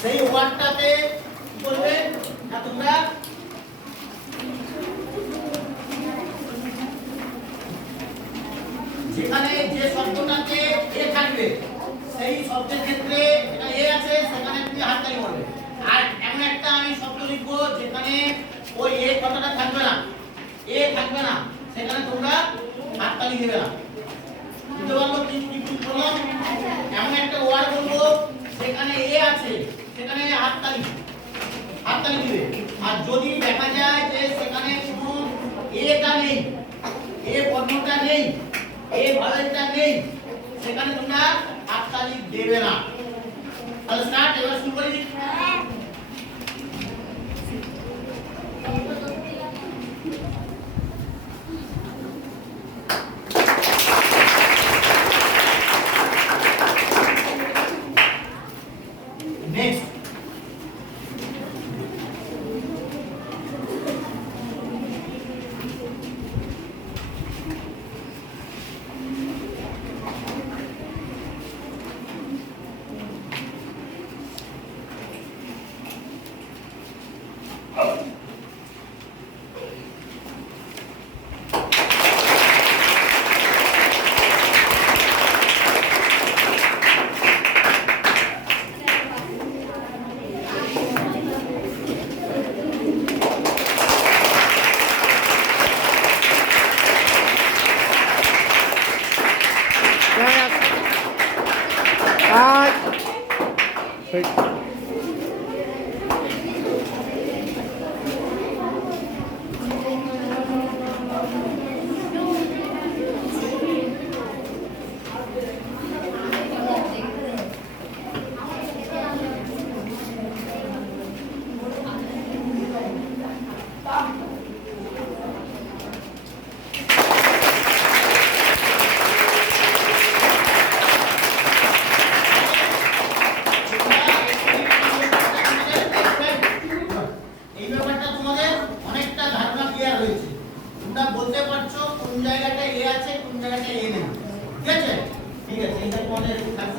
সেই ওয়ার্ডটাতে কি করবে না তোমরা যেখানে যে শব্দটাতে এ থাকবে সেই শব্দের ক্ষেত্রে এটা এ আছে সেখানে তুমি হাততালি করবে। আর এমন একটা আমি শব্দ লিখবো যেখানে ওই এ কথাটা থাকবে না, এ থাকবে না, সেখানে তোমরা হাততালি দিবে না। বুঝতে পারলো কি কি বললাম? এমন একটা ওয়ার্ড বলবো যেখানে এ আছে সেখানে হাততালি দিবে। আর যদি দেখা যায় যে সেখানে কোনো এটা নেই, এ বর্ণটা নেই, এ ভাবেরটা নেই, সেখানে তোমরা হাততালি দেবে না। তাহলে স্টার্ট, এবার শুরু করি। নেক্সট বলতে পারছো কোন জায়গাটা এ আছে কোন জায়গাটা এ নেই। ঠিক আছে, ঠিক আছে, এটা তোমাদের থাকছে।